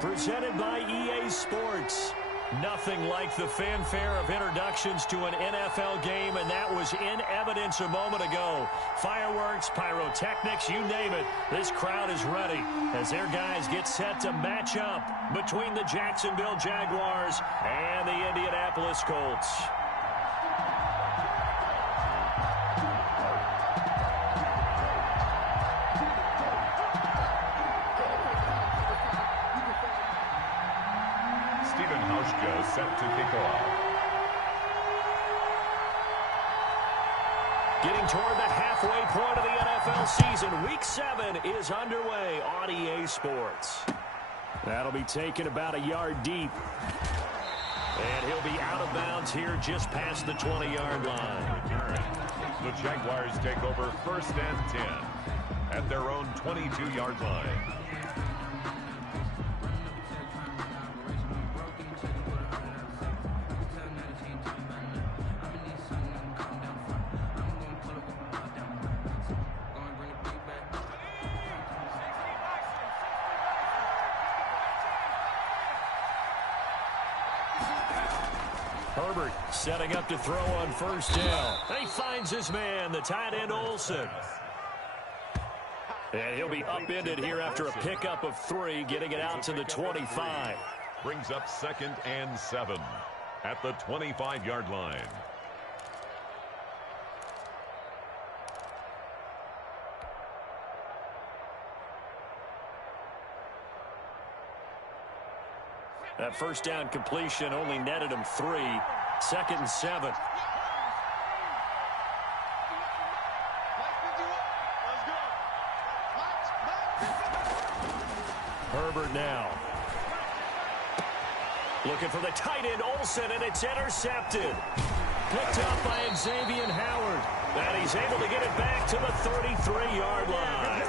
presented by EA Sports. Nothing like the fanfare of introductions to an NFL game, and that was in evidence a moment ago. Fireworks, pyrotechnics, you name it. This crowd is ready as their guys get set to match up between the Jacksonville Jaguars and the Indianapolis Colts. Set to kick off. Getting toward the halfway point of the NFL season. Week 7 is underway on EA Sports. That'll be taken about a yard deep. And he'll be out of bounds here just past the 20-yard line. The Jaguars take over 1st and 10 at their own 22-yard line. Herbert setting up to throw on 1st down. He finds his man, the tight end Olsen. And he'll be upended here after a pickup of 3, getting it out to the 25. Brings up 2nd and 7 at the 25-yard line. That 1st down completion only netted him 3. 2nd and 7. Herbert now. Looking for the tight end Olsen, and it's intercepted. Picked up by Xavier Howard. And he's able to get it back to the 33-yard line.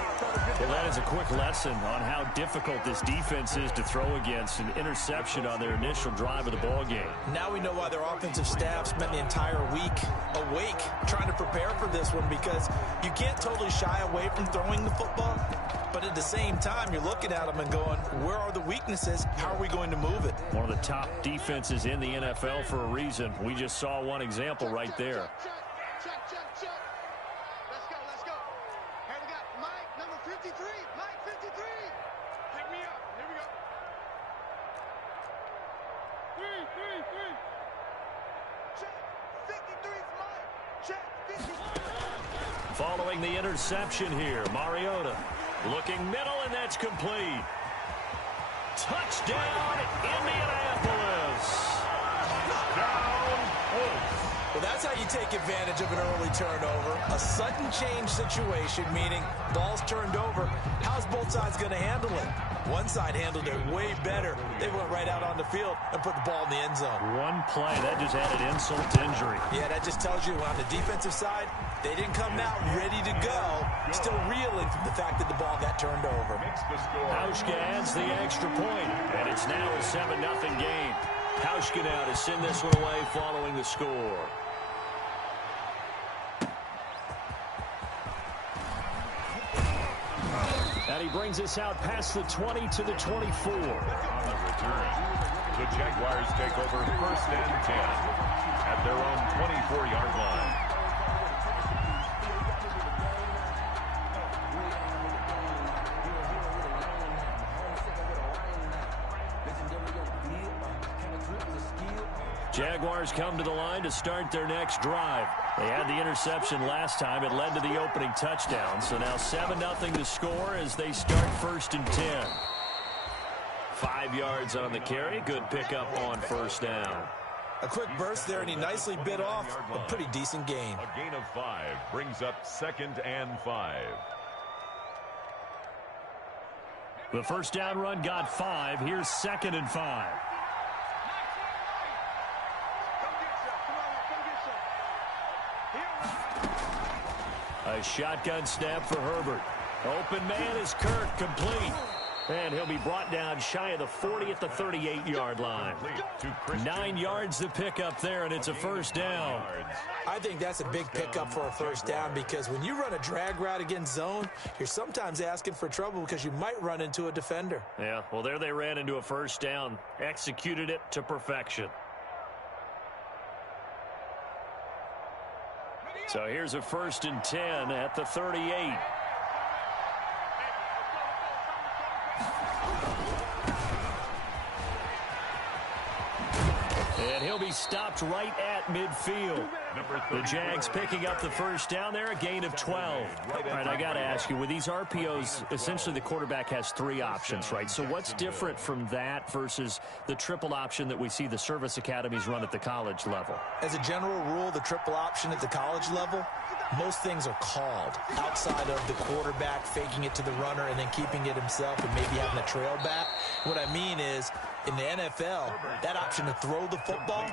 Well, that is a quick lesson on how difficult this defense is to throw against. An interception on their initial drive of the ballgame. Now we know why their offensive staff spent the entire week awake trying to prepare for this one, because you can't totally shy away from throwing the football. But at the same time, you're looking at them and going, where are the weaknesses? How are we going to move it? One of the top defenses in the NFL for a reason. We just saw one example right there. Let's go. Here we got Mike, number 53. Mike, 53. Pick me up. Here we go. Three. Check. 53 Mike. Check. 53. Following the interception here, Mariota looking middle, and that's complete. Touchdown, Indianapolis. Well, that's how you take advantage of an early turnover. A sudden change situation, meaning ball's turned over. How's both sides going to handle it? One side handled it way better. They went right out on the field and put the ball in the end zone. One play, that just added insult to injury. Yeah, that just tells you on the defensive side, they didn't come out ready to go. Still reeling from the fact that the ball got turned over. Hauschka adds the extra point, and it's now a 7-0 game. Hauschka now to send this one away following the score. And he brings us out past the 20 to the 24. On the return, the Jaguars take over 1st and 10 at their own 24-yard line. Jaguars come to the line to start their next drive. They had the interception last time. It led to the opening touchdown. So now 7-0 to score as they start 1st and 10. 5 yards on the carry. Good pickup on 1st down. A quick burst there, and he nicely bit off a pretty decent gain. A gain of 5 brings up 2nd and 5. The 1st down run got 5. Here's 2nd and 5. A shotgun snap for Herbert. Open man is Kirk, complete. And he'll be brought down shy of the 40 at the 38-yard line. 9 yards to pick up there, and it's a first down. I think that's a big pickup for a first down because when you run a drag route against zone, you're sometimes asking for trouble because you might run into a defender. Yeah, well, there they ran into a first down. Executed it to perfection. So here's a 1st and 10 at the 38. And he'll be stopped right at midfield. The Jags picking up the first down there, a gain of 12. All right, I got to ask you, with these RPOs, essentially the quarterback has 3 options, right? So what's different from that versus the triple option that we see the service academies run at the college level? As a general rule, the triple option at the college level, most things are called outside of the quarterback faking it to the runner and then keeping it himself and maybe having a trail back. What I mean is, in the NFL, that option to throw the football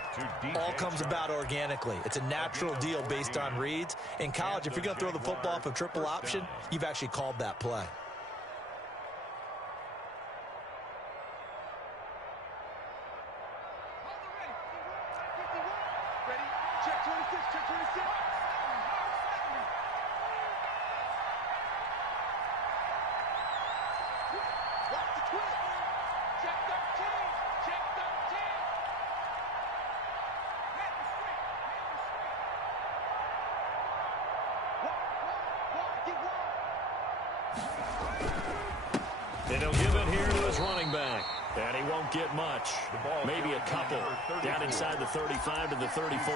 all comes about organically. It's a natural deal based on reads. In college, if you're going to throw the football off a triple option, you've actually called that play. Check 26, check 26. Watch the twist. Check 13, check 13. And he'll give it here to his running back. And he won't get much. Maybe a couple. Down inside the 35 to the 34.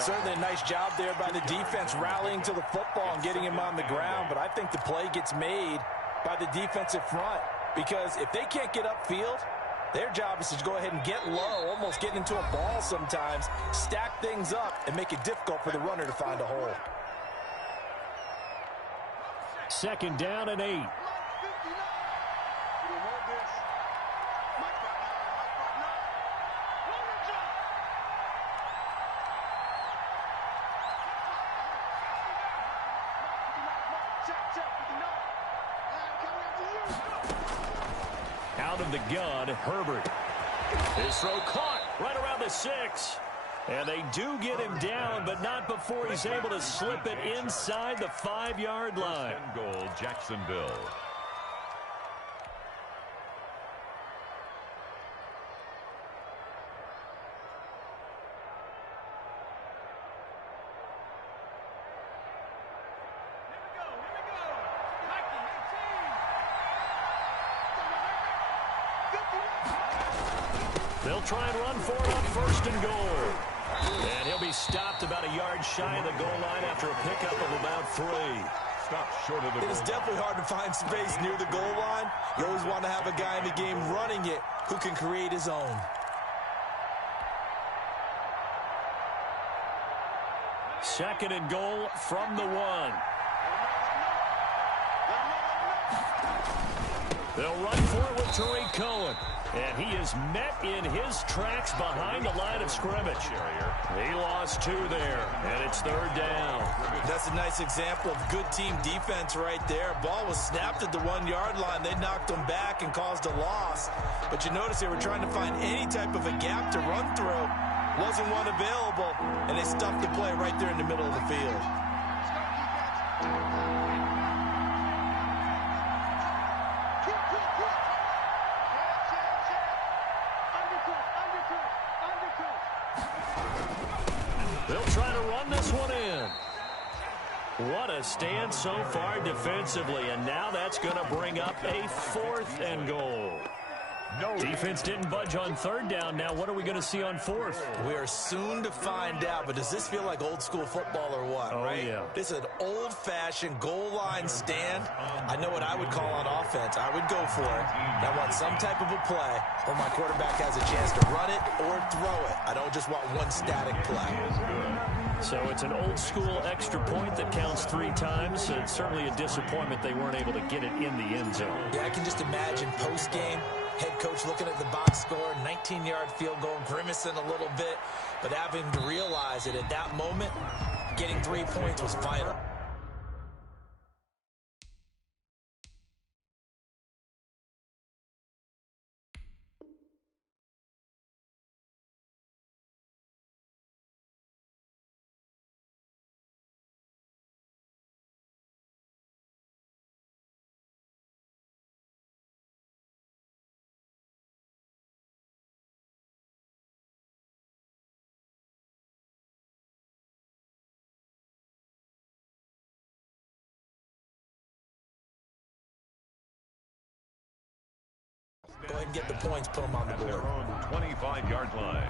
Certainly a nice job there by the defense rallying to the football and getting him on the ground. But I think the play gets made by the defensive front. Because if they can't get upfield, their job is to go ahead and get low, almost get into a ball sometimes, stack things up, and make it difficult for the runner to find a hole. 2nd down and 8. Out of the gun, Herbert. His throw caught right around the 6. And they do get him down, but not before he's able to slip it inside the 5-yard line. Goal, Jacksonville. They'll try and run for it on 1st and goal. And he'll be stopped about a yard shy of the goal line after a pickup of about 3. Stop short of the goal. It is definitely hard to find space near the goal line. You always want to have a guy in the game running it who can create his own. Second and goal from the 1. They'll run for it with Tariq Cohen. And he is met in his tracks behind the line of scrimmage. He lost 2 there, and it's 3rd down. That's a nice example of good team defense right there. Ball was snapped at the 1-yard line. They knocked him back and caused a loss. But you notice they were trying to find any type of a gap to run through. Wasn't one available, and they stuffed the play right there in the middle of the field. They'll try to run this one in. What a stand so far defensively, and now that's going to bring up a 4th and goal. Defense didn't budge on 3rd down. Now what are we going to see on 4th? We are soon to find out, but does this feel like old school football or what, right? Yeah. This is an old-fashioned goal line stand. I know what I would call on offense. I would go for it. I want some type of a play where my quarterback has a chance to run it or throw it. I don't just want one static play. So it's an old-school extra point that counts 3 times. It's certainly a disappointment they weren't able to get it in the end zone. Yeah, I can just imagine post-game, head coach looking at the box score, 19-yard field goal, grimacing a little bit, but having to realize that at that moment, getting 3 points was vital. ahead and get the points, put them on the board. Their own 25-yard line.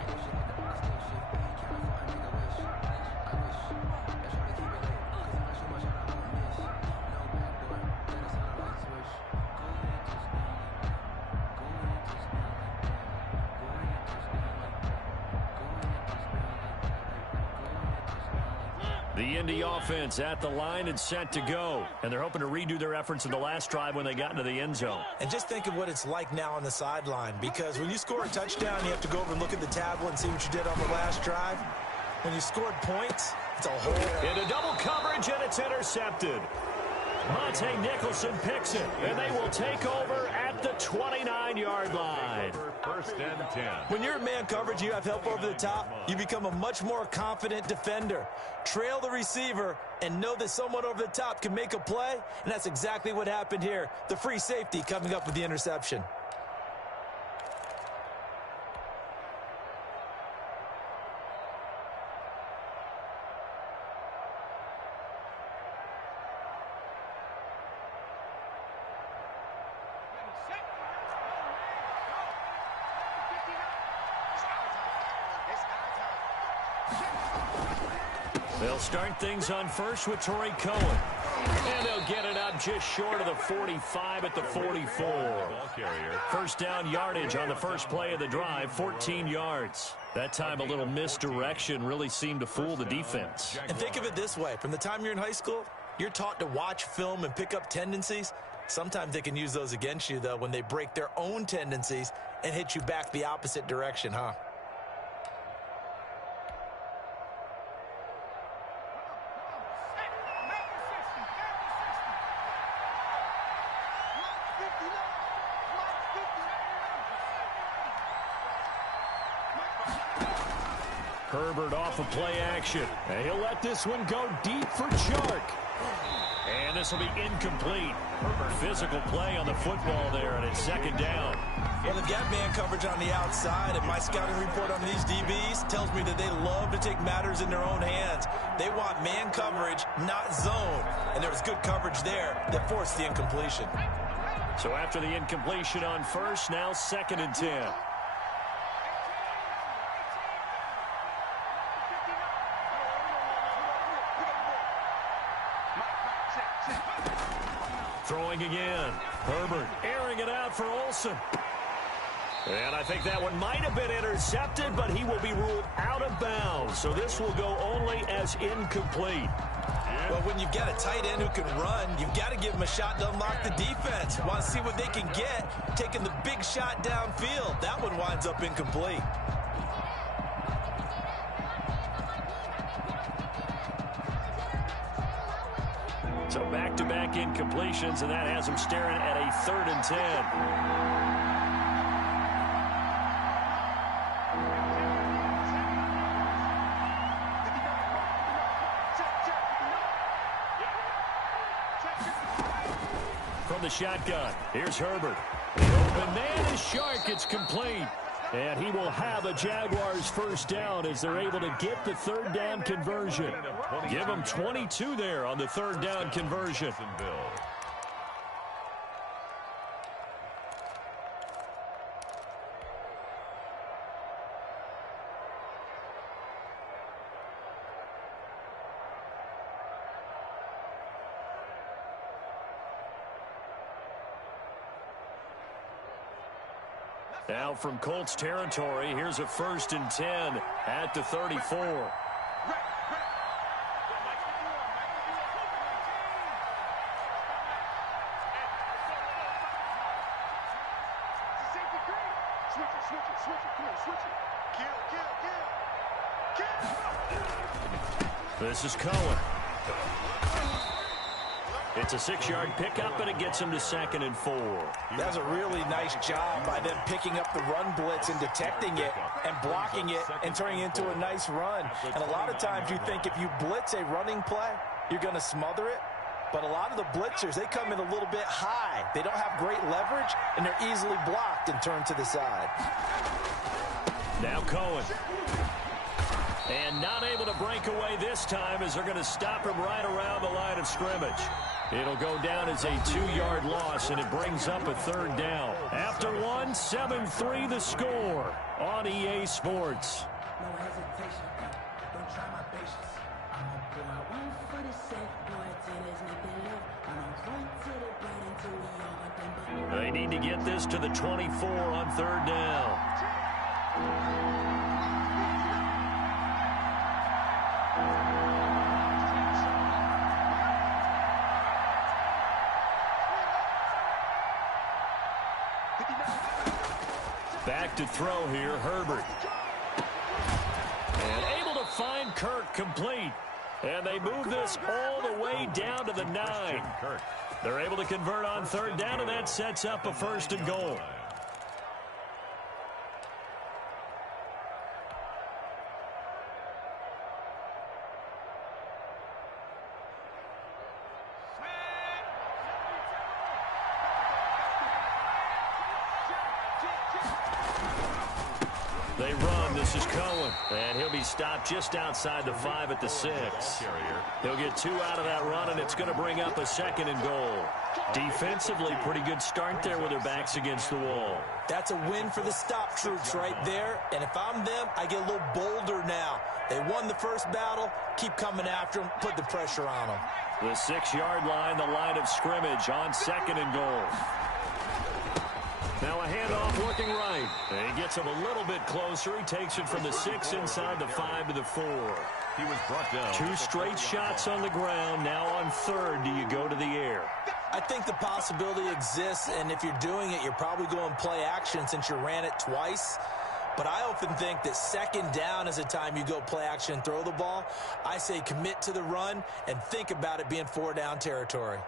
The Indy offense at the line and set to go. And they're hoping to redo their efforts in the last drive when they got into the end zone. And just think of what it's like now on the sideline, because when you score a touchdown, you have to go over and look at the tablet and see what you did on the last drive. When you scored points, it's a whole... Into double coverage, and it's intercepted. Monte Nicholson picks it, and they will take over at the 29-yard line. First and 10. When you're in man coverage, you have help over the top, you become a much more confident defender. Trail the receiver and know that someone over the top can make a play, and that's exactly what happened here. The free safety coming up with the interception. They'll start things on first with Torrey Cohen. And they'll get it up just short of the 45 at the 44. First down yardage on the first play of the drive, 14 yards. That time a little misdirection really seemed to fool the defense. And think of it this way. From the time you're in high school, you're taught to watch film and pick up tendencies. Sometimes they can use those against you, though, when they break their own tendencies and hit you back the opposite direction, huh? Herbert off of play action. And he'll let this one go deep for Chark. And this will be incomplete. Physical play on the football there, and it's second down. Well, they've got man coverage on the outside, and my scouting report on these DBs tells me that they love to take matters in their own hands. They want man coverage, not zone. And there was good coverage there that forced the incompletion. So after the incompletion on first, now second and 10. Throwing again. Herbert airing it out for Olsen. And I think that one might have been intercepted, but he will be ruled out of bounds. So this will go only as incomplete. Well, when you've got a tight end who can run, you've got to give him a shot to unlock the defense. Want to see what they can get, taking the big shot downfield. That one winds up incomplete. So back-to-back incompletions, and that has them staring at a 3rd and 10. From the shotgun, here's Herbert. The open man is Chark. It's complete. And he will have a Jaguars first down as they're able to get the 3rd down conversion. Give them 22 there on the 3rd down conversion. Now from Colts territory, here's a 1st and 10 at the 34. This is Cohen. It's a 6-yard pickup, and it gets him to 2nd and 4. That's a really nice job by them picking up the run blitz and detecting it and blocking it and turning it into a nice run. And a lot of times you think if you blitz a running play, you're going to smother it. But a lot of the blitzers, they come in a little bit high. They don't have great leverage, and they're easily blocked and turned to the side. Now Cohen. And not able to break away this time as they're going to stop him right around the line of scrimmage. It'll go down as a 2-yard loss, and it brings up a 3rd down. After one, 7-3 the score on EA Sports. No hesitation, don't try my patience. I'ma pull out one for the safe, boy, till there's nothing left. I'ma run to the blade until we all got them but They need to get this to the 24 on 3rd down. Back to throw here, Herbert. And able to find Kirk complete. And they move this all the way down to the 9. They're able to convert on 3rd down, and that sets up a 1st and goal. They run. This is Cohen. And he'll be stopped just outside the 5 at the 6. He'll get 2 out of that run, and it's going to bring up a 2nd and goal. Defensively, pretty good start there with their backs against the wall. That's a win for the stop troops right there. And if I'm them, I get a little bolder now. They won the first battle. Keep coming after them. Put the pressure on them. The 6-yard line, the line of scrimmage on 2nd and goal. Now a handoff looking right. And he gets him a little bit closer. He takes it from the 6 inside the 5 to the 4. He was brought down. 2 straight shots on the ground. Now on 3rd, do you go to the air? I think the possibility exists, and if you're doing it, you're probably going play action since you ran it twice. But I often think that 2nd down is the time you go play action and throw the ball. I say commit to the run and think about it being 4-down territory.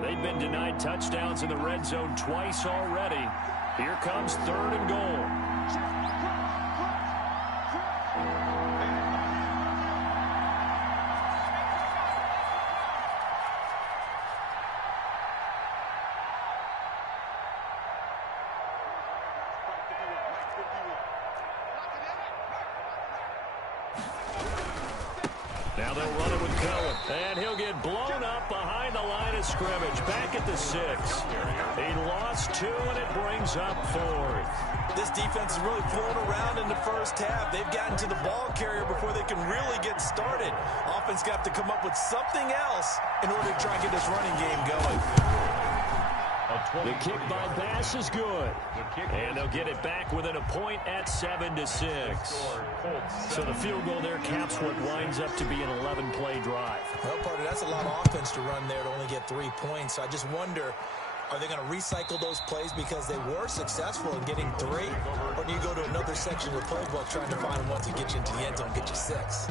They've been denied touchdowns in the red zone twice already. Here comes 3rd and goal. Now they'll run it with Cohen. And he'll get blown up behind the line of scrimmage. Back at the 6. He lost 2, and it brings up 4th. This defense is really flown around in the first half. They've gotten to the ball carrier before they can really get started. Offense got to come up with something else in order to try and get this running game going. The kick by Bass is good. And they'll get it back within a point at 7-6. So the field goal there caps what winds up to be an 11-play drive. Well, partner, that's a lot of offense to run there to only get 3 points. So I just wonder, are they going to recycle those plays because they were successful in getting 3? Or do you go to another section of the playbook trying to find one to get you into the end zone and get you 6?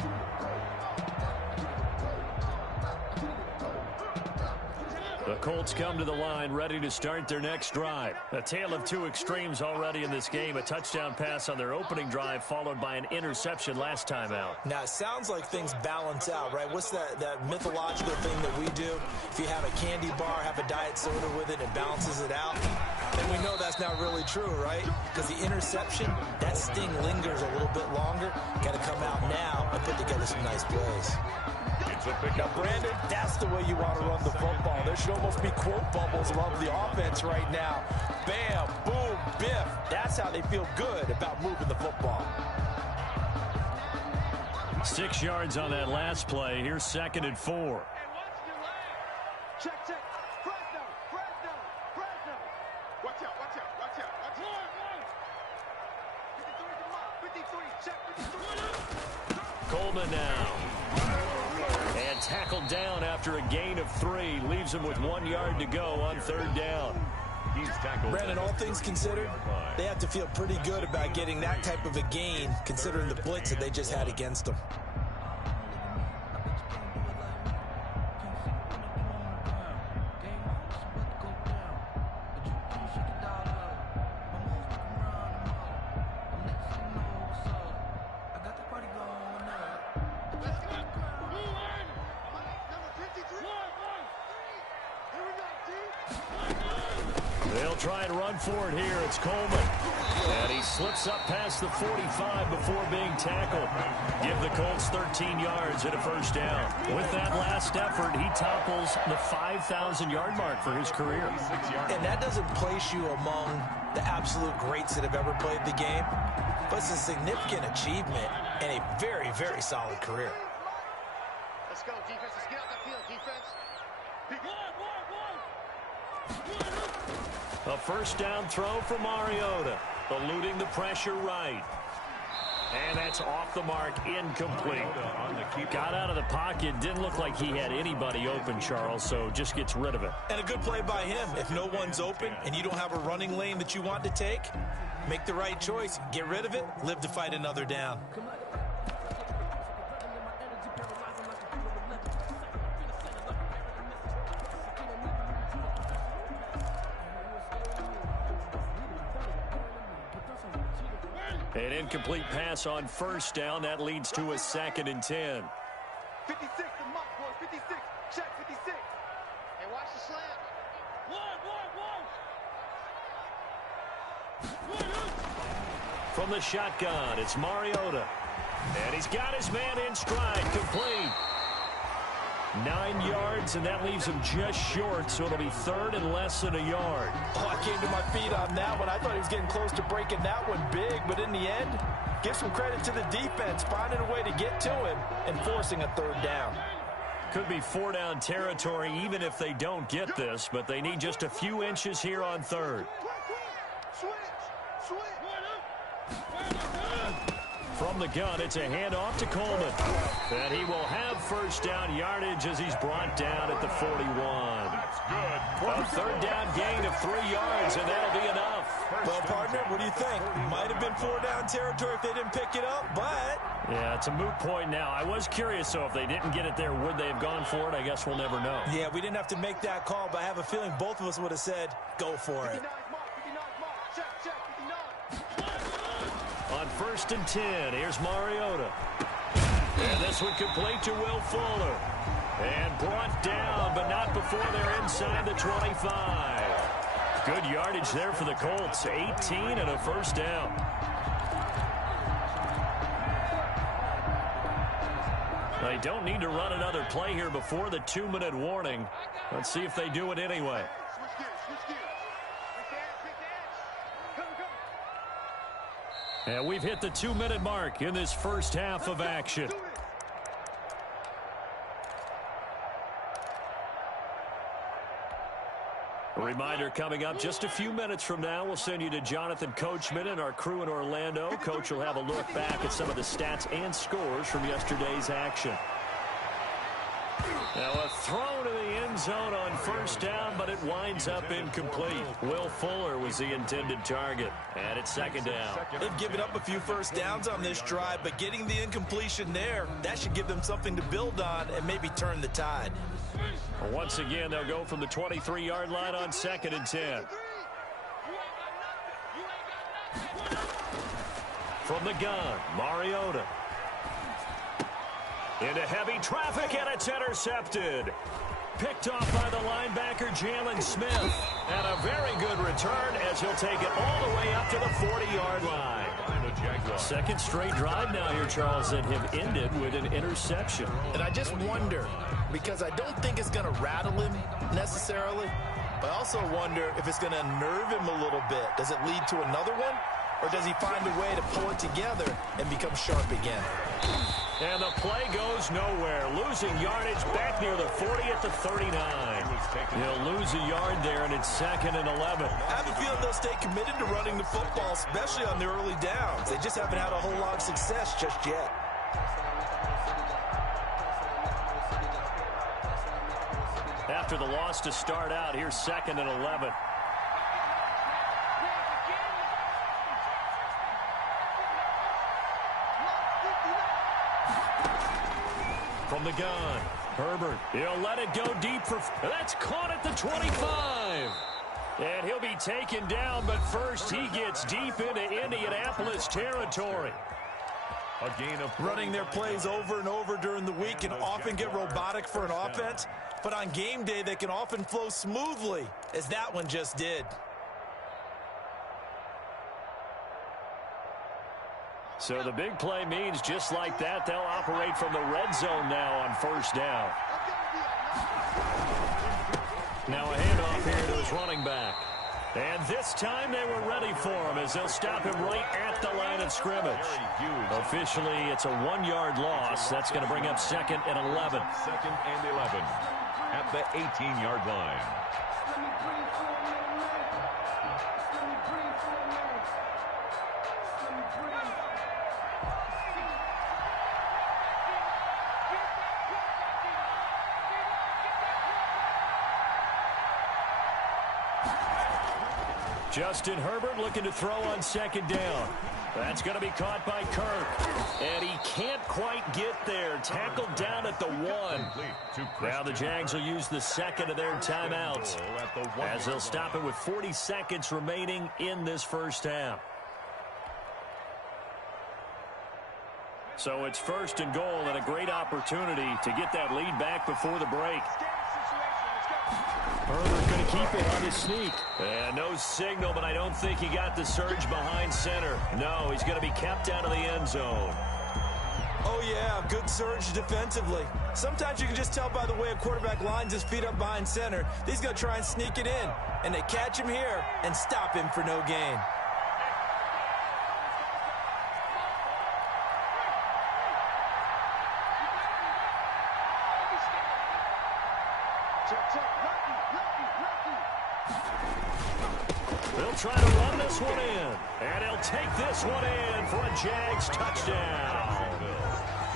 The Colts come to the line ready to start their next drive. A tale of 2 extremes already in this game. A touchdown pass on their opening drive followed by an interception last time out. Now, it sounds like things balance out, right? What's that mythological thing that we do? If you have a candy bar, have a diet soda with it, it balances it out. And we know that's not really true, right? Because the interception, that sting lingers a little bit longer. Got to come out now and put together some nice plays. Now, Brandon, that's the way you want to run the football. There should almost be quote bubbles above the offense right now. Bam, boom, biff. That's how they feel good about moving the football. 6 yards on that last play. Here's 2nd and 4. Hey, watch your leg. Check. Fresno. Watch out. 53, check 53. Coleman now. And tackled down after a gain of 3. Leaves him with 1 yard to go on 3rd down. he's tackled. Brandon, all things considered, they have to feel pretty good about getting that type of a gain, considering the blitz that they just had against them. They'll They'll try and run for it here. It's Coleman. And he slips up past the 45 before being tackled. Give the Colts 13 yards and a first down. With that last effort, he topples the 5,000-yard mark for his career. And that doesn't place you among the absolute greats that have ever played the game, but it's a significant achievement and a very, very solid career. Let's go, defense. Let's get out the field, defense. A first down throw for Mariota, eluding the pressure right. And that's off the mark, incomplete. Got out of the pocket, didn't look like he had anybody open, Charles, so just gets rid of it. And a good play by him. If no one's open and you don't have a running lane that you want to take, make the right choice. Get rid of it, live to fight another down. An incomplete pass on first down. That leads to a 2nd and 10. 56, the muck, boys. 56. Check 56. Hey, watch the slant. From the shotgun, it's Mariota. And he's got his man in stride, complete. 9 yards, and that leaves him just short, so it'll be 3rd and less than a yard. Oh, I came to my feet on that one. I thought he was getting close to breaking that one big, but in the end, give some credit to the defense, finding a way to get to him and forcing a 3rd down. Could be 4-down territory even if they don't get this, but they need just a few inches here on 3rd. Switch. From the gun, it's a handoff to Coleman. And he will have first down yardage as he's brought down at the 41. That's good. A 3rd down gain of 3 yards, and that'll be enough. Well, partner, what do you think? Might have been 4-down territory if they didn't pick it up, but... Yeah, it's a moot point now. I was curious, so if they didn't get it there, would they have gone for it? I guess we'll never know. Yeah, we didn't have to make that call, but I have a feeling both of us would have said, go for it. 59 mark. Check, 59. On 1st and 10, here's Mariota. And this one complete to Will Fuller. And brought down, but not before they're inside the 25. Good yardage there for the Colts. 18 and a first down. They don't need to run another play here before the 2-minute warning. Let's see if they do it anyway. Switch gears. Quick dance. Come. And we've hit the 2-minute mark in this first half of action. A reminder coming up just a few minutes from now. We'll send you to Jonathan Coachman and our crew in Orlando. Coach will have a look back at some of the stats and scores from yesterday's action. Now a throw to the end zone on first down, but it winds up incomplete. Will Fuller was the intended target, and it's 2nd down. They've given up a few first downs on this drive, but getting the incompletion there, that should give them something to build on and maybe turn the tide. Once again, they'll go from the 23-yard line on 2nd and 10. From the gun, Mariota. Into heavy traffic, and it's intercepted. Picked off by the linebacker, Jalen Smith. And a very good return as he'll take it all the way up to the 40-yard line. 2nd straight drive now here, Charles, that have ended with an interception. And I just wonder, because I don't think it's going to rattle him necessarily, but I also wonder if it's going to unnerve him a little bit. Does it lead to another one? Or does he find a way to pull it together and become sharp again? And the play goes nowhere. Losing yardage back near the 40 at the 39. He'll lose a yard there, and it's 2nd and 11. I have a feeling they'll stay committed to running the football, especially on the early downs. They just haven't had a whole lot of success just yet. After the loss to start out, here's 2nd and 11. From the gun, Herbert. He'll let it go deep for... That's caught at the 25. And he'll be taken down, but first he gets deep into Indianapolis territory. A gain of running their plays over and over during the week can often get robotic for an offense, but on game day they can often flow smoothly, as that one just did. So the big play means just like that, they'll operate from the red zone now on first down. Now a handoff here to his running back. And this time they were ready for him as they'll stop him right at the line of scrimmage. Officially, it's a 1-yard loss. That's going to bring up 2nd and 11. 2nd and 11 at the 18-yard line. Justin Herbert looking to throw on 2nd down. That's going to be caught by Kirk. And he can't quite get there. Tackled down at the 1. Now the Jags will use the 2nd of their timeouts as they'll stop it with 40 seconds remaining in this first half. So it's 1st and goal and a great opportunity to get that lead back before the break. Herbert going to keep it on his sneak. And no signal, but I don't think he got the surge behind center. No, he's going to be kept out of the end zone. Oh, yeah, good surge defensively. Sometimes you can just tell by the way a quarterback lines his feet up behind center. He's going to try and sneak it in. And they catch him here and stop him for no gain. They'll try to run this one in. And he'll take this one in for a Jags touchdown.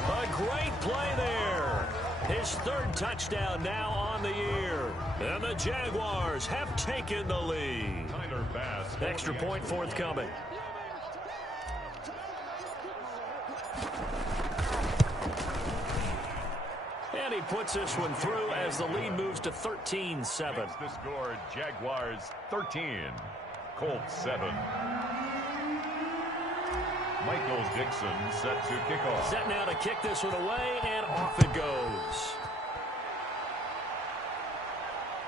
A great play there. His 3rd touchdown now on the year. And the Jaguars have taken the lead. Extra point forthcoming. And he puts this one through as the lead moves to 13-7. The score, Jaguars 13, Colts 7. Michael Dixon set to kick off. Set now to kick this one away, and off it goes.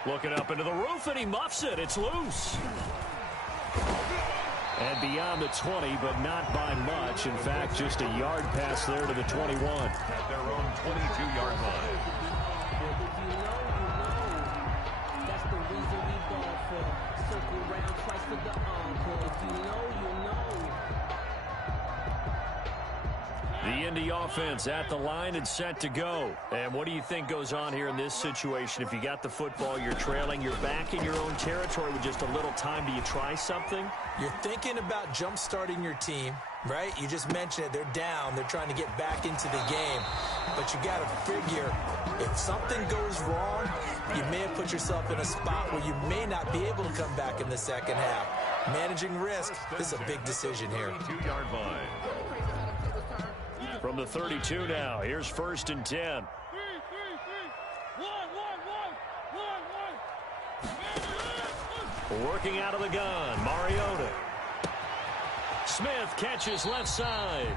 Looking up into the roof, and he muffs it. It's loose. And beyond the 20, but not by much. In fact, just a yard pass there to the 21. At their own 22-yard line. That's the reason we ball for. Circle round twice for the encore. If you know, you know. The Indy offense at the line and set to go. And what do you think goes on here in this situation? If you got the football, you're trailing, you're back in your own territory with just a little time. Do you try something? You're thinking about jump-starting your team, right? You just mentioned it. They're down. They're trying to get back into the game. But you got to figure, if something goes wrong, you may have put yourself in a spot where you may not be able to come back in the second half. Managing risk, this is a big decision here. 2-yard line. From the 32 now, here's 1st and 10. Working out of the gun, Mariota. Smith catches left side.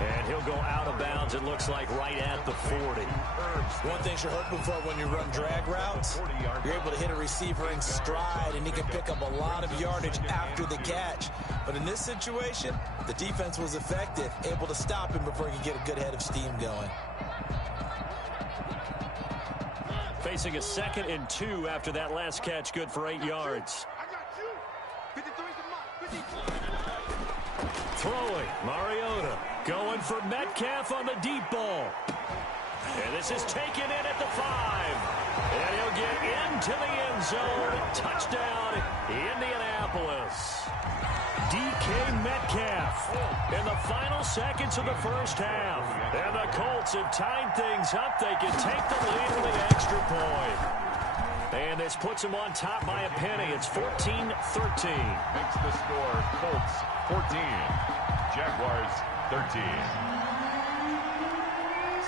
And he'll go out of bounds, it looks like, right at the 40. One thing you're hoping for when you run drag routes, you're able to hit a receiver in stride, and he can pick up a lot of yardage after the catch. But in this situation, the defense was effective, able to stop him before he could get a good head of steam going. Facing a 2nd and 2 after that last catch, good for 8 yards. Throwing, Mariota going for Metcalf on the deep ball. And this is taken in at the 5. And he'll get into the end zone. Touchdown, Indianapolis. DK Metcalf in the final seconds of the first half. And the Colts have tied things up. They can take the lead with the extra point. And this puts them on top by a penny. It's 14-13. Makes the score, Colts 14, Jaguars 13.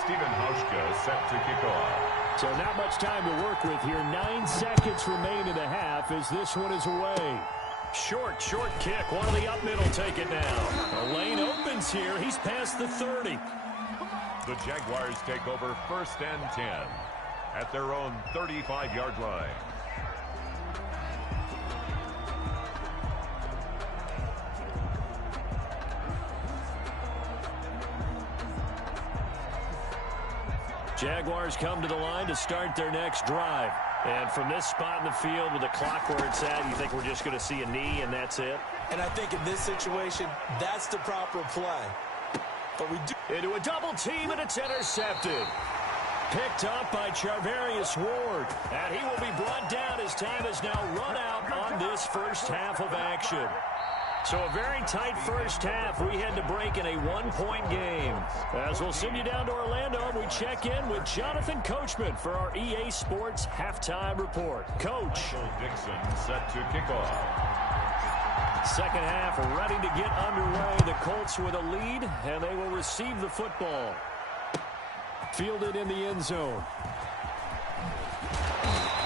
Stephen Hauschka set to kick off. So not much time to work with here. 9 seconds remain in the half as this one is away. Short kick. One of the up middle take it now. The lane opens here. He's past the 30. The Jaguars take over 1st and 10 at their own 35-yard line. Jaguars come to the line to start their next drive. And from this spot in the field with the clock where it's at, you think we're just going to see a knee and that's it? And I think in this situation, that's the proper play. But we do into a double team, and it's intercepted. Picked up by Charvarius Ward. And he will be brought down as time has now run out on this first half of action. So a very tight first half. We head to break in a one-point game. As we'll send you down to Orlando, we check in with Jonathan Coachman for our EA Sports Halftime Report. Coach. Dixon set to kick off. Second half ready to get underway. The Colts with a lead, and they will receive the football. Fielded in the end zone.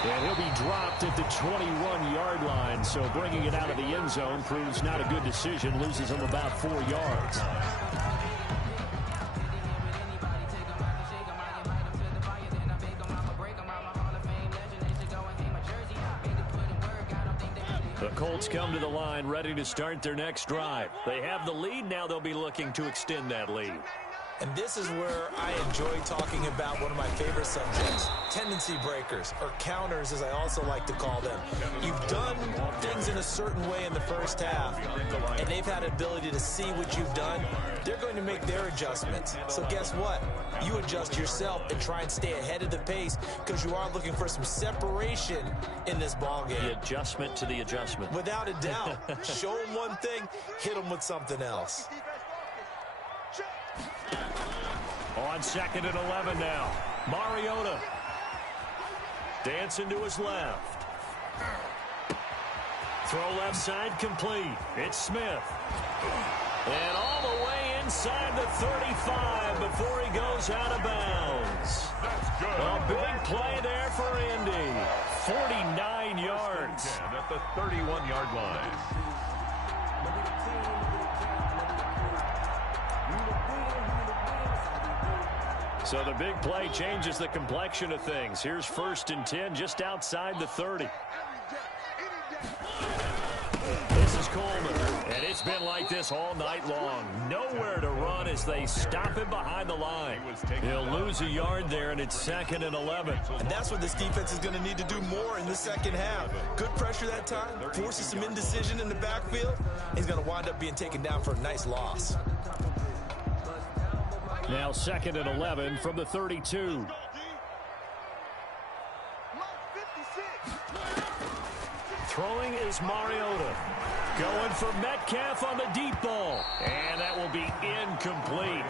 And he'll be dropped at the 21-yard line, so bringing it out of the end zone proves not a good decision. Loses him about 4 yards. The Colts come to the line ready to start their next drive. They have the lead. Now they'll be looking to extend that lead. And this is where I enjoy talking about one of my favorite subjects, tendency breakers, or counters as I also like to call them. You've done things in a certain way in the first half, and they've had ability to see what you've done. They're going to make their adjustments. So guess what? You adjust yourself and try and stay ahead of the pace because you are looking for some separation in this ballgame. The adjustment to the adjustment. Without a doubt. Show them one thing, hit them with something else. On 2nd and 11 now. Mariota. Dancing to his left. Throw left side complete. It's Smith. And all the way inside the 35 before he goes out of bounds. A big play there for Indy. 49 yards. At the 31-yard line. So the big play changes the complexion of things. Here's 1st and 10 just outside the 30. This is Coleman, and it's been like this all night long. Nowhere to run as they stop him behind the line. He'll lose a yard there, and it's 2nd and 11. And that's what this defense is going to need to do more in the second half. Good pressure that time, forces some indecision in the backfield. He's going to wind up being taken down for a nice loss. Now 2nd and 11 from the 32. Throwing is Mariota. Going for Metcalf on the deep ball. And that will be incomplete.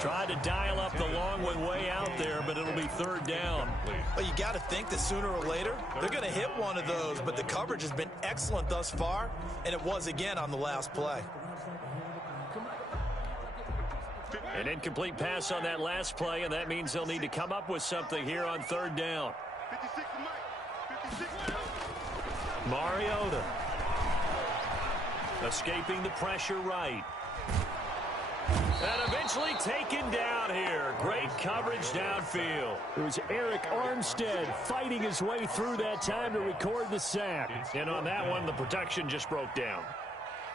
Tried to dial up the long one way out there, but it'll be 3rd down. Well, you got to think that sooner or later, they're going to hit one of those. But the coverage has been excellent thus far, and it was again on the last play. An incomplete pass on that last play, and that means they'll need to come up with something here on 3rd down. Mariota. Escaping the pressure right. And eventually taken down here. Great coverage downfield. It was Eric Armstead fighting his way through that time to record the sack. And on that one, the protection just broke down.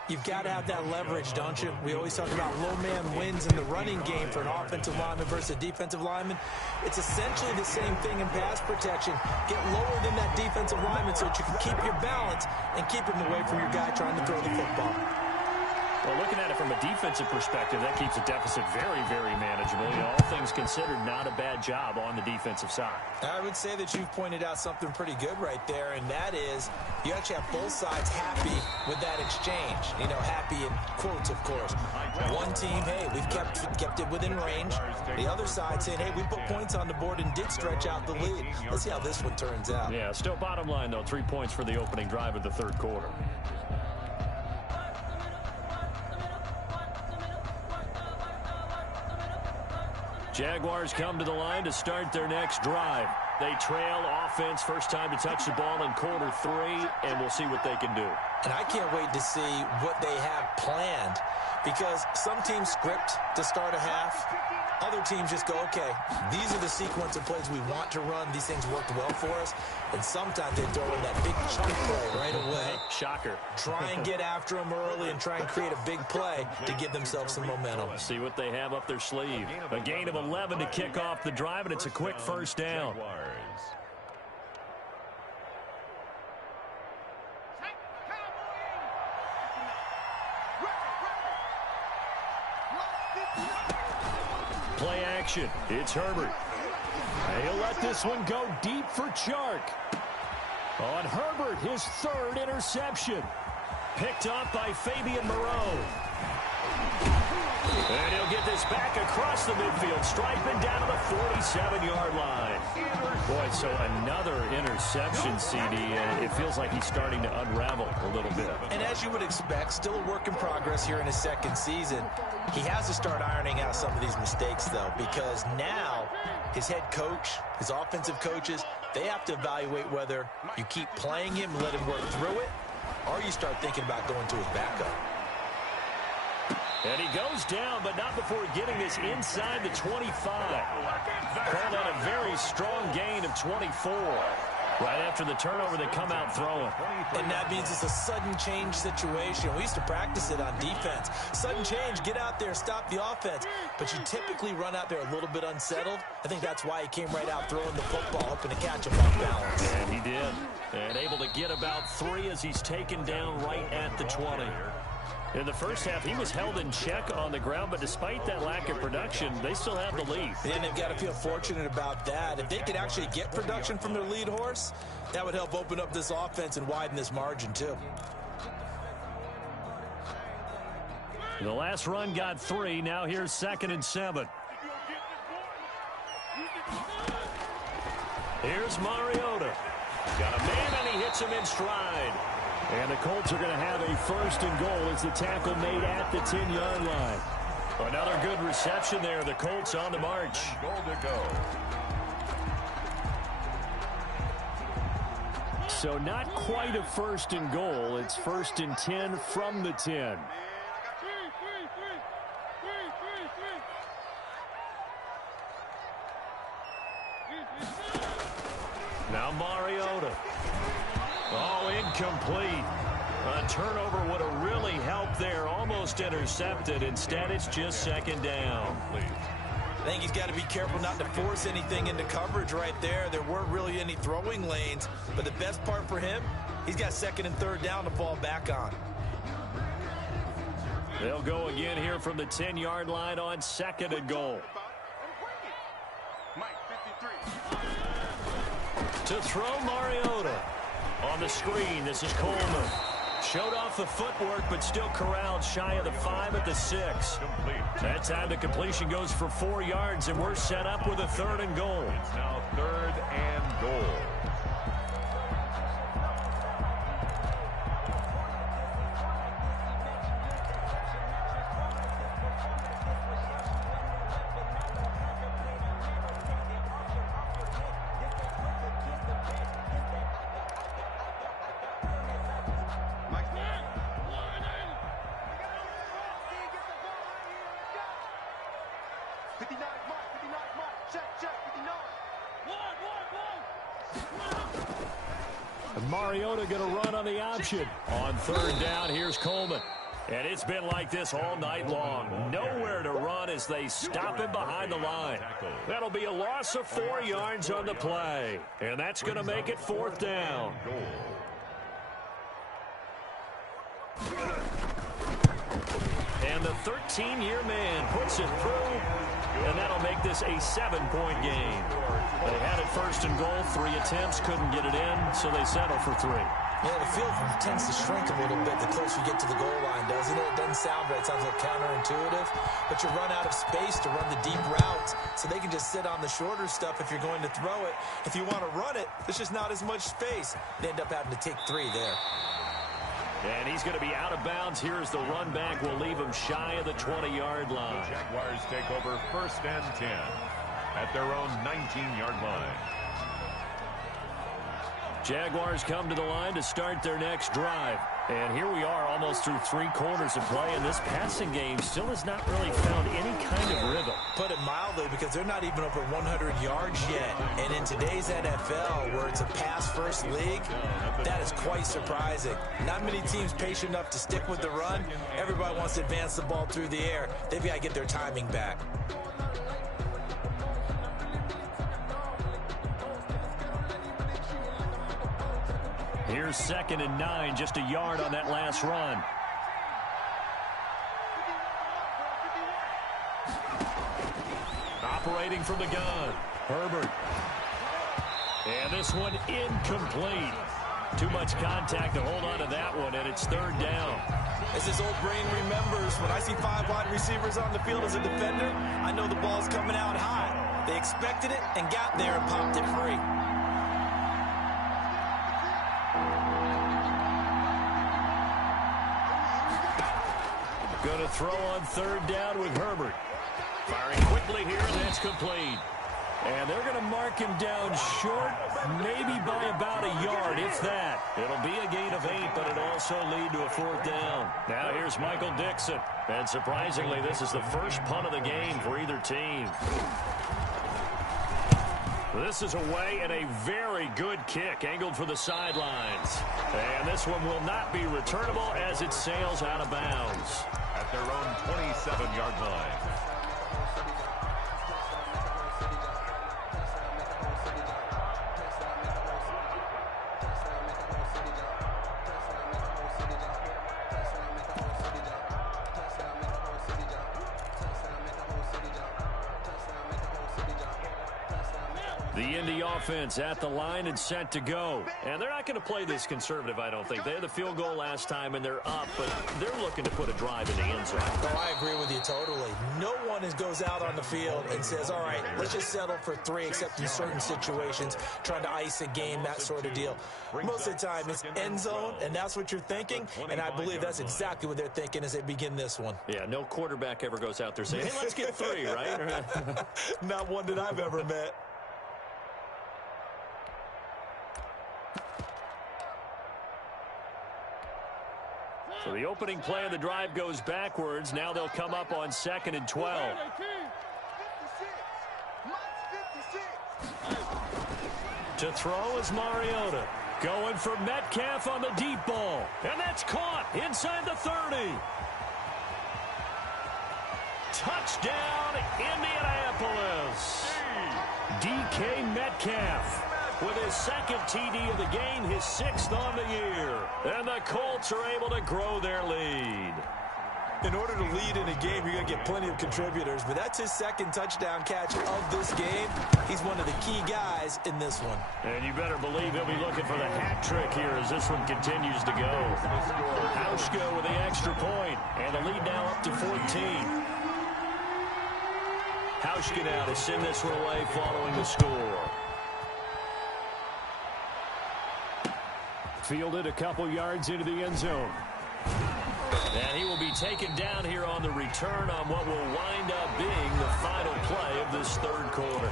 You've got to have that leverage, don't you? We always talk about low man wins in the running game for an offensive lineman versus a defensive lineman. It's essentially the same thing in pass protection. Get lower than that defensive lineman so that you can keep your balance and keep him away from your guy trying to throw the football. Well, looking at it from a defensive perspective, that keeps the deficit very, very manageable. You know, all things considered, not a bad job on the defensive side. I would say that you've pointed out something pretty good right there, and that is you actually have both sides happy with that exchange. You know, happy in quotes, of course. One team, hey, we've kept it within range. The other side saying, hey, we put points on the board and did stretch out the lead. Let's see how this one turns out. Yeah, still bottom line, though, 3 points for the opening drive of the 3rd quarter. Jaguars come to the line to start their next drive. They trail offense, first time to touch the ball in quarter 3, and we'll see what they can do. And I can't wait to see what they have planned because some teams script to start a half. Other teams just go, okay, these are the sequence of plays we want to run. These things worked well for us. And sometimes they throw in that big chunk play right away. Shocker. Try and get after them early and try and create a big play to give themselves some momentum. See what they have up their sleeve. A gain of 11 to kick off the drive, and it's a quick first down. Play action. It's Herbert. He'll let this one go deep for Chark. On Herbert, his third interception. Picked up by Fabian Moreau. And he'll get this back across the midfield, striping down to the 47-yard line. Boy, so another interception, CD. It feels like he's starting to unravel a little bit. And as you would expect, still a work in progress here in his second season. He has to start ironing out some of these mistakes, though, because now his head coach, his offensive coaches, they have to evaluate whether you keep playing him and let him work through it, or you start thinking about going to his backup. And he goes down, but not before getting this inside the 25. Called out a very strong gain of 24. Right after the turnover, they come out throwing. And that means it's a sudden change situation. We used to practice it on defense. Sudden change, get out there, stop the offense. But you typically run out there a little bit unsettled. I think that's why he came right out throwing the football, hoping to catch him off balance. And he did. And able to get about 3 as he's taken down right at the 20. In the first half, he was held in check on the ground, but despite that lack of production, they still have the lead. And they've got to feel fortunate about that. If they could actually get production from their lead horse, that would help open up this offense and widen this margin, too. The last run got 3. Now here's 2nd and 7. Here's Mariota. Got a man, and he hits him in stride. And the Colts are going to have a 1st and goal as the tackle made at the 10-yard line. Another good reception there. The Colts on the march. Goal to go. So not quite a 1st and goal. It's 1st and 10 from the 10. Now Mariota. Oh, incomplete. A turnover would have really helped there. Almost intercepted. Instead, it's just 2nd down. I think he's got to be careful not to force anything into coverage right there. There weren't really any throwing lanes. But the best part for him, he's got 2nd and 3rd down to fall back on. They'll go again here from the 10-yard line on 2nd and goal. To throw Mariota. On the screen, this is Coleman. Showed off the footwork, but still corralled shy of the 5 at the 6. That time the completion goes for 4 yards, and we're set up with a 3rd and goal. It's now 3rd and goal. Mariota going to run on the option. On 3rd down, here's Coleman. And it's been like this all night long. Nowhere to run as they stop him behind the line. That'll be a loss of 4 yards on the play. And that's going to make it 4th down. And the 13-year man puts it through. And that'll make this a 7-point game. They had it 1st and goal. 3 attempts, couldn't get it in, so they settle for 3. Yeah, the field tends to shrink a little bit the closer you get to the goal line, doesn't it? It doesn't sound right. It sounds a little counterintuitive. But you run out of space to run the deep routes, so they can just sit on the shorter stuff if you're going to throw it. If you want to run it, there's just not as much space. They end up having to take 3 there. And he's going to be out of bounds. Here's the run back. We'll leave him shy of the 20-yard line. The Jaguars take over 1st and 10 at their own 19-yard line. Jaguars come to the line to start their next drive. And here we are almost through 3 quarters of play, and this passing game still has not really found any kind of rhythm. Put it mildly, because they're not even over 100 yards yet. And in today's NFL, where it's a pass-first league, that is quite surprising. Not many teams patient enough to stick with the run. Everybody wants to advance the ball through the air. They've got to get their timing back. Here's 2nd and 9, just a yard on that last run. Operating from the gun, Herbert. And this one incomplete. Too much contact to hold on to that one, and it's 3rd down. As this old brain remembers, when I see 5 wide receivers on the field as a defender, I know the ball's coming out high. They expected it and got there and popped it free. Going to throw on 3rd down with Herbert. Firing quickly here, and that's complete. And they're going to mark him down short, maybe by about a yard, if that. It'll be a gain of 8, but it'll also lead to a 4th down. Now here's Michael Dixon. And surprisingly, this is the first punt of the game for either team. This is away, and a very good kick angled for the sidelines. And this one will not be returnable as it sails out of bounds. At their own 27-yard line. The Indy offense at the line and set to go. And they're not going to play this conservative, I don't think. They had the field goal last time, and they're up, but they're looking to put a drive in the end zone. Oh, I agree with you totally. No one goes out on the field and says, all right, let's just settle for 3, except in certain situations, trying to ice a game, that sort of deal. Most of the time, it's end zone, and that's what you're thinking, and I believe that's exactly what they're thinking as they begin this one. Yeah, no quarterback ever goes out there saying, hey, let's get 3, right? Not one that I've ever met. So the opening play of the drive goes backwards. Now they'll come up on 2nd and 12. To throw is Mariota. Going for Metcalf on the deep ball. And that's caught inside the 30. Touchdown, Indianapolis. DK Metcalf with his 2nd TD of the game, his 6th on the year. And the Colts are able to grow their lead. In order to lead in a game, you're going to get plenty of contributors, but that's his 2nd touchdown catch of this game. He's one of the key guys in this one. And you better believe he'll be looking for the hat trick here as this one continues to go. Hauschka with the extra point, and the lead now up to 14. Hauschka now to send this one away following the score. Fielded a couple yards into the end zone. And he will be taken down here on the return on what will wind up being the final play of this 3rd quarter.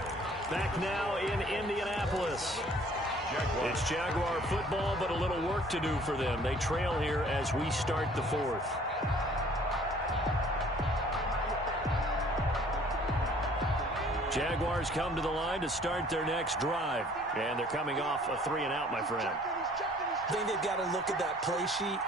Back now in Indianapolis. It's Jaguar football, but a little work to do for them. They trail here as we start the 4th. Jaguars come to the line to start their next drive. And they're coming off a 3-and-out, my friend. I think they've got to look at that play sheet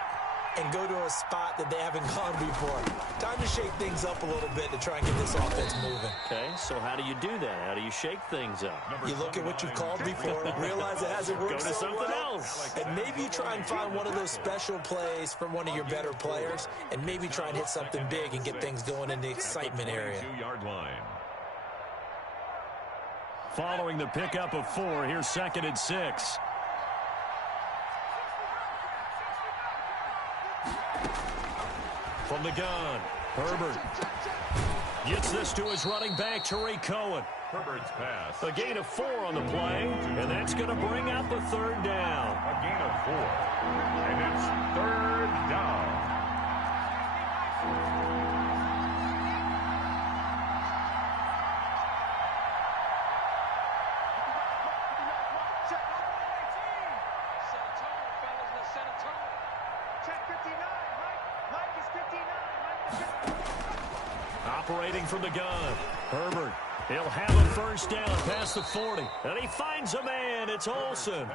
and go to a spot that they haven't gone before. Time to shake things up a little bit to try and get this offense moving. Okay, so how do you do that? How do you shake things up? You look at what you've called before, realize it hasn't worked Go to so something well, else. and maybe you try and find one of those special plays from one of your better players, and maybe try and hit something big and get things going in the excitement area. 2-yard line. Following the pickup of 4, here's 2nd and 6. From the gun, Herbert gets this to his running back, Tariq Cohen. Herbert's pass. A gain of 4 on the play, and that's going to bring up a 3rd down. A gain of 4. And it's 3rd down. Set a tone, fellas. Let's set a tone. Check Operating from the gun, Herbert. He'll have a first down past the 40. And he finds a man. It's Olsen.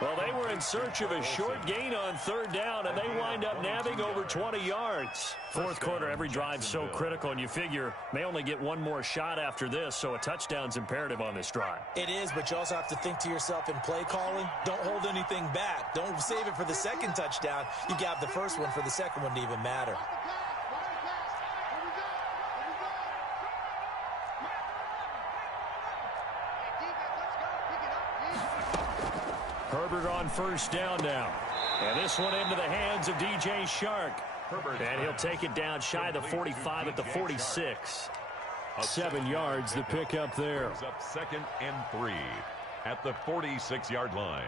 Well, they were in search of a short gain on third down, and they wind up nabbing over 20 yards. Fourth quarter, every drive's so critical, and you figure may only get one more shot after this, so a touchdown's imperative on this drive. It is, but you also have to think to yourself in play calling, don't hold anything back. Don't save it for the second touchdown. You got the first one for the second one to even matter. Herbert on first down now. And this one into the hands of DJ Shark. And he'll take it down shy of the 45 at the 46. 7 yards to pick up there. Up 2nd and 3 at the 46-yard line.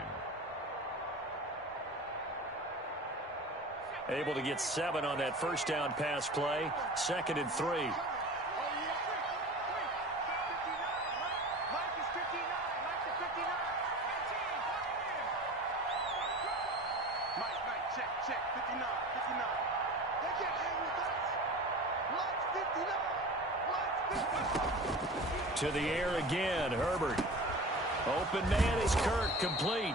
Able to get 7 on that first down pass play. 2nd and 3. To the air again, Herbert. Open man is Kirk, complete.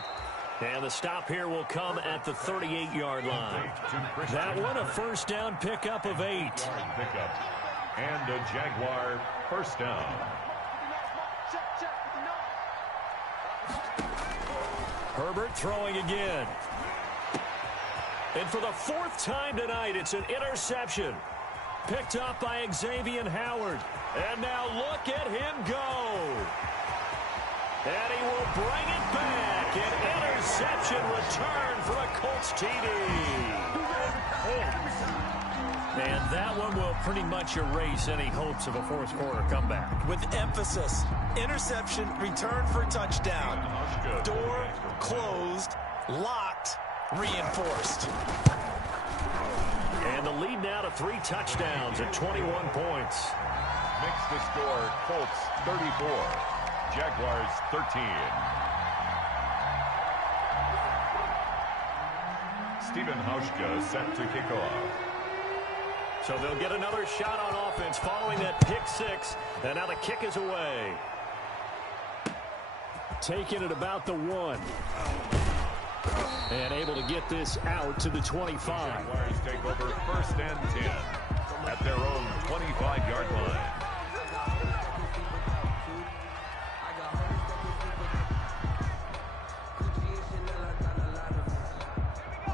And the stop here will come at the 38-yard line. That one a first down pickup of 8. And a Jaguar first down. Herbert throwing again. And for the 4th time tonight, it's an interception. Picked up by Xavier Howard. And now look at him go. And he will bring it back. An interception return for a Colts TD. And that one will pretty much erase any hopes of a fourth quarter comeback. With emphasis, interception, return for touchdown. Door closed, locked, reinforced. And the lead now to 3 touchdowns at 21 points. Makes the score Colts 34, Jaguars 13. Stephen Hauschka set to kick off. So they'll get another shot on offense following that pick 6. And now the kick is away. Taking it about the 1. And able to get this out to the 25. Jaguars take over 1st and 10 at their own 25-yard line.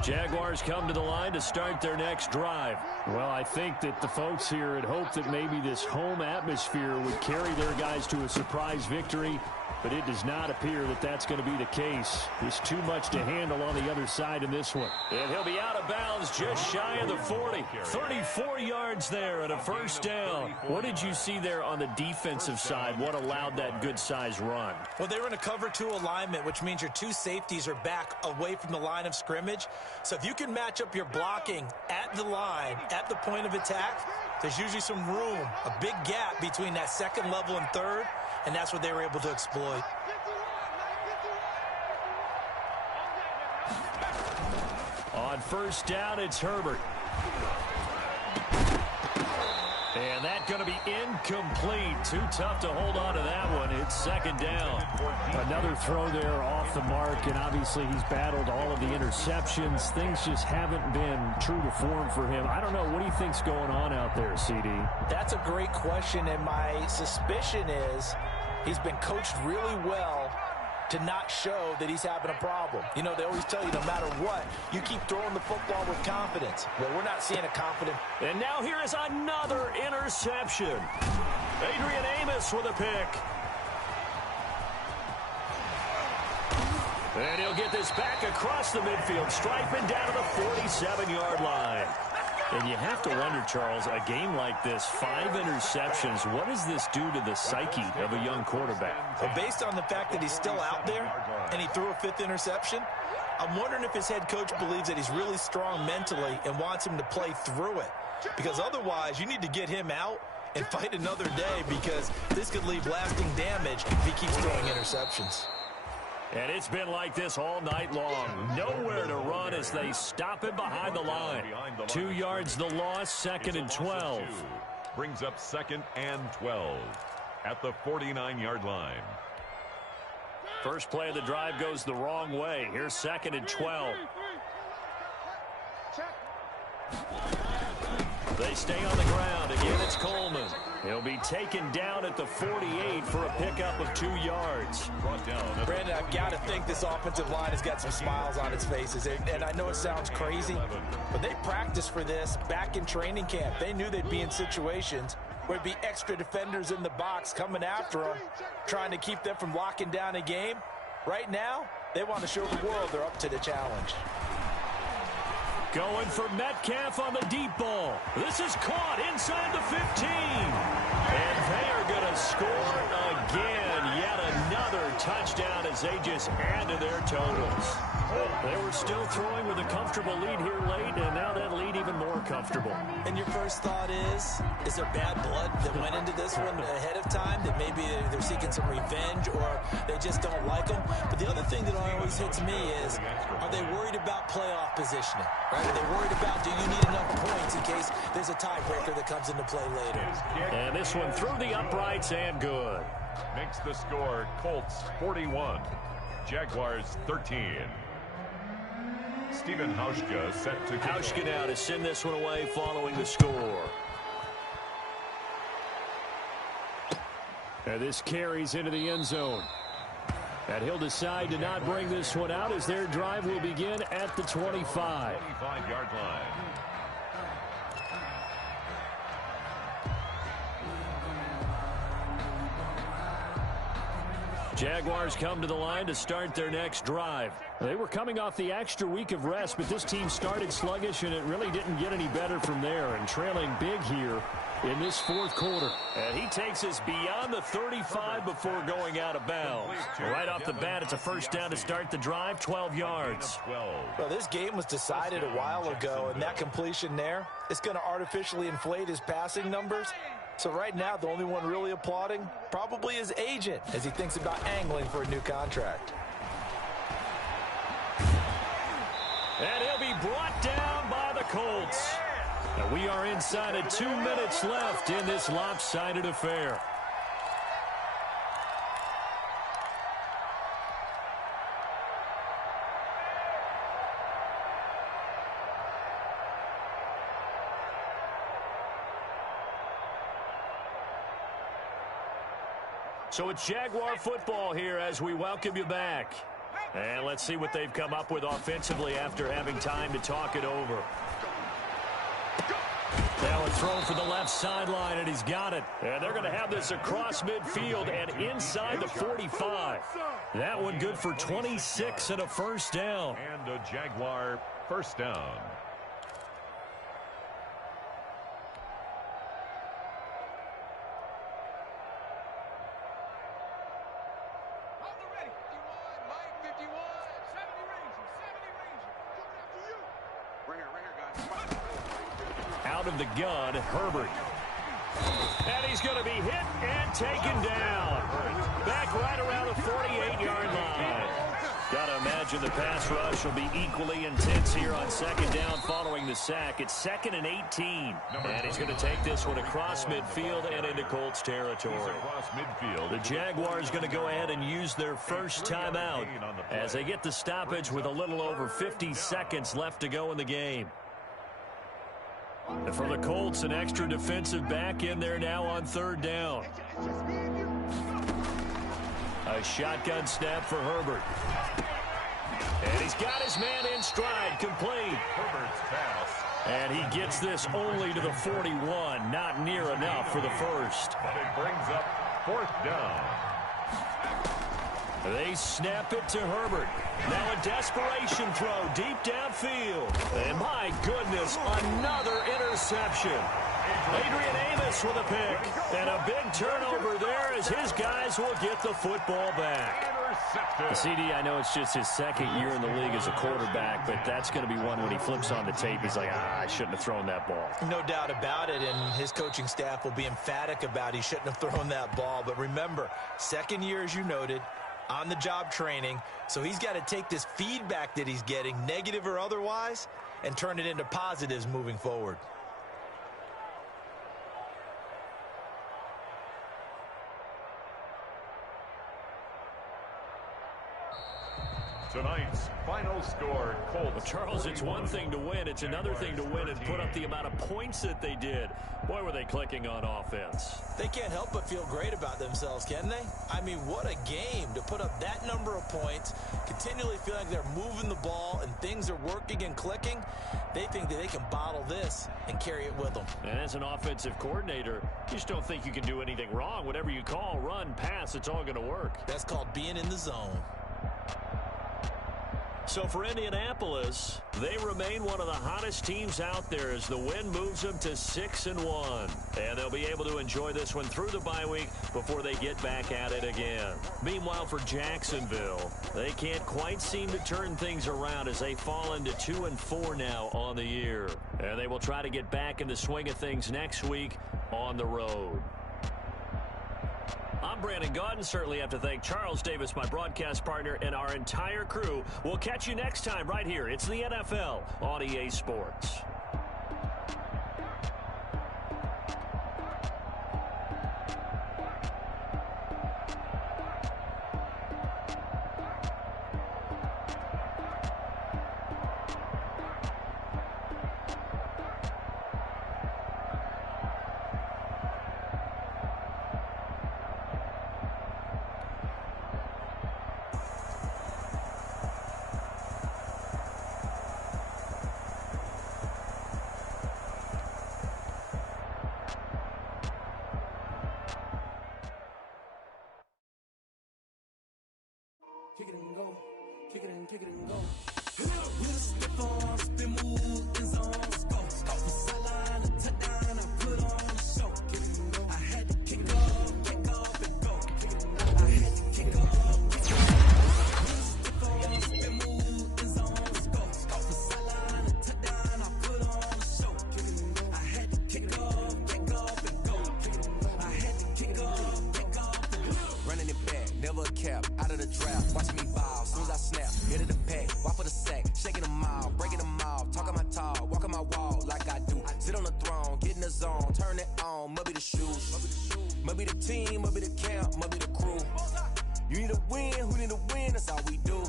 Jaguars come to the line to start their next drive. Well, I think that the folks here had hoped that maybe this home atmosphere would carry their guys to a surprise victory, but it does not appear that that's going to be the case. There's too much to handle on the other side in this one. And he'll be out of bounds just shy of the 40. 34 yards there and a first down. What did you see there on the defensive side? What allowed that good-sized run? Well, they were in a cover 2 alignment, which means your 2 safeties are back away from the line of scrimmage. So if you can match up your blocking at the line, at the point of attack, there's usually some room, a big gap between that 2nd level and 3rd. And that's what they were able to exploit. On first down, it's Herbert. And that's going to be incomplete. Too tough to hold on to that one. It's 2nd down. Another throw there off the mark, and obviously he's battled all of the interceptions. Things just haven't been true to form for him. I don't know. What do you think's going on out there, CD? That's a great question, and my suspicion is he's been coached really well to not show that he's having a problem. You know, they always tell you no matter what, you keep throwing the football with confidence. Well, we're not seeing a confident. And now here is another interception. Adrian Amos with a pick. And he'll get this back across the midfield stripe and down to the 47-yard line. And you have to wonder, Charles, a game like this, 5 interceptions, what does this do to the psyche of a young quarterback? Well, based on the fact that he's still out there and he threw a 5th interception, I'm wondering if his head coach believes that he's really strong mentally and wants him to play through it. Because otherwise, you need to get him out and fight another day, because this could leave lasting damage if he keeps throwing interceptions. And it's been like this all night long. Nowhere to run as they stop him behind the line. 2 yards the loss, 2nd and 12. Brings up 2nd and 12 at the 49-yard line. First play of the drive goes the wrong way. Here's 2nd and 12. They stay on the ground. Again, it's Coleman. He'll be taken down at the 48 for a pickup of 2 yards. Brought down. Brandon, I've got to think this offensive line has got some smiles on its faces. And I know it sounds crazy, but they practiced for this back in training camp. They knew they'd be in situations where there'd be extra defenders in the box coming after them, trying to keep them from locking down a game. Right now, they want to show the world they're up to the challenge. Going for Metcalf on the deep ball. This is caught inside the 15. And they are going to score again. Yet another touchdown as they just add to their totals. They were still throwing with a comfortable lead here late, and now that lead even more comfortable. And your first thought is there bad blood that went into this one ahead of time, that maybe they're seeking some revenge or they just don't like them? But the other thing that always hits me is, are they worried about playoff positioning? Right? Are they worried about, do you need enough points in case there's a tiebreaker that comes into play later? And this one through the uprights and good. Makes the score Colts 41, Jaguars 13. Stephen Hauschka set to kick. Hauschka now to send this one away following the score. And this carries into the end zone. And he'll decide to not bring this one out as their drive will begin at the 25. 25-yard line. Jaguars come to the line to start their next drive. They were coming off the extra week of rest, but this team started sluggish, and it really didn't get any better from there, and trailing big here in this fourth quarter. And he takes us beyond the 35 before going out of bounds. Right off the bat, it's a first down to start the drive, 12 yards. Well, this game was decided a while ago, and that completion there, it's going to artificially inflate his passing numbers. So right now, the only one really applauding probably his agent as he thinks about angling for a new contract. And he'll be brought down by the Colts. And we are inside of 2 minutes left in this lopsided affair. So it's Jaguar football here as we welcome you back. And let's see what they've come up with offensively after having time to talk it over. Now a throw for the left sideline, and he's got it. And they're going to have this across midfield and inside the 45. That one good for 26 and a first down. And a Jaguar first down. Out of the gun, Herbert. And he's going to be hit and taken down. Back right around the 48-yard line. Got to imagine the pass rush will be equally intense here on second down following the sack. It's 2nd and 18. And he's going to take this one across midfield and into Colts territory. Across midfield. The Jaguars going to go ahead and use their first timeout as they get the stoppage with a little over 50 seconds left to go in the game. And for the Colts, an extra defensive back in there now on third down. A shotgun snap for Herbert. And he's got his man in stride, complete. Herbert's pass. And he gets this only to the 41, not near enough for the first. But it brings up fourth down. They snap it to Herbert. Now a desperation throw deep downfield. And my goodness, another interception. Adrian Amos with a pick. And a big turnover there as his guys will get the football back. CD, I know it's just his second year in the league as a quarterback, but that's going to be one when he flips on the tape. He's like, I shouldn't have thrown that ball. No doubt about it, and his coaching staff will be emphatic about he shouldn't have thrown that ball. But remember, second year, as you noted, on-the-job training, so he's got to take this feedback that he's getting, negative or otherwise, and turn it into positives moving forward. Tonight's final score, Colts. Well, Charles, it's one thing to win. It's another thing to win and put up the amount of points that they did. Boy, were they clicking on offense. They can't help but feel great about themselves, can they? I mean, what a game to put up that number of points, continually feel like they're moving the ball and things are working and clicking. They think that they can bottle this and carry it with them. And as an offensive coordinator, you just don't think you can do anything wrong. Whatever you call, run, pass, it's all going to work. That's called being in the zone. So for Indianapolis, they remain one of the hottest teams out there as the win moves them to 6-1. And they'll be able to enjoy this one through the bye week before they get back at it again. Meanwhile, for Jacksonville, they can't quite seem to turn things around as they fall into 2-4 now on the year. And they will try to get back in the swing of things next week on the road. I'm Brandon Gaudin. Certainly have to thank Charles Davis, my broadcast partner, and our entire crew. We'll catch you next time right here. It's the NFL on EA Sports. Kick it and go. Kick it and kick it and go. We'll step on, spin, move, and zone. Go. Off the sideline, a touchdown, I put on a show. Kick it and go. I had to kick off and go. Kick it and go. I had to kick off. We'll step on, spin, move, and zone. Go. Off the sideline, a touchdown, I put on a show. Kick it and go. I had to kick off and go. Kick it and go. I had to kick off and go. Running it back, never cap, out of the draft. Watching me ball, soon as I snap, hit of the pack, walk for the sack, shaking them all, breaking them all, talking my talk, walking my wall like I do. Sit on the throne, get in the zone, turn it on, must be the shoes, must be the team, must be the camp, must be the crew. You need to win, who need to win, that's all we do.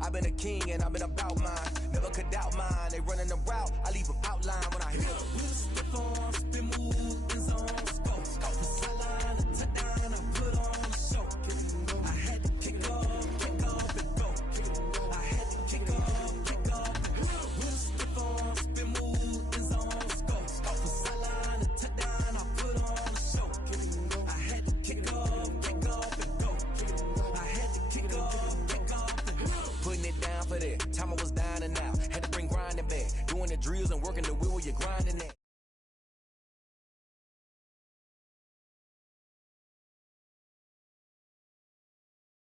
I've been a king and I've been about mine, never could doubt mine. They running the route, I leave them outline when I hit them. We'll step on, spin, move, and zone. Go. Off the sideline, a touchdown, I put on a show. I had to kick off and go. I had to kick off. We'll step on, spin, move, and zone. Go. Off the sideline, a touchdown, I put on a show. I had to kick off and go. I had to kick off. Putting it down for that, time I was down and out. Had to bring grinding back, doing the drills and working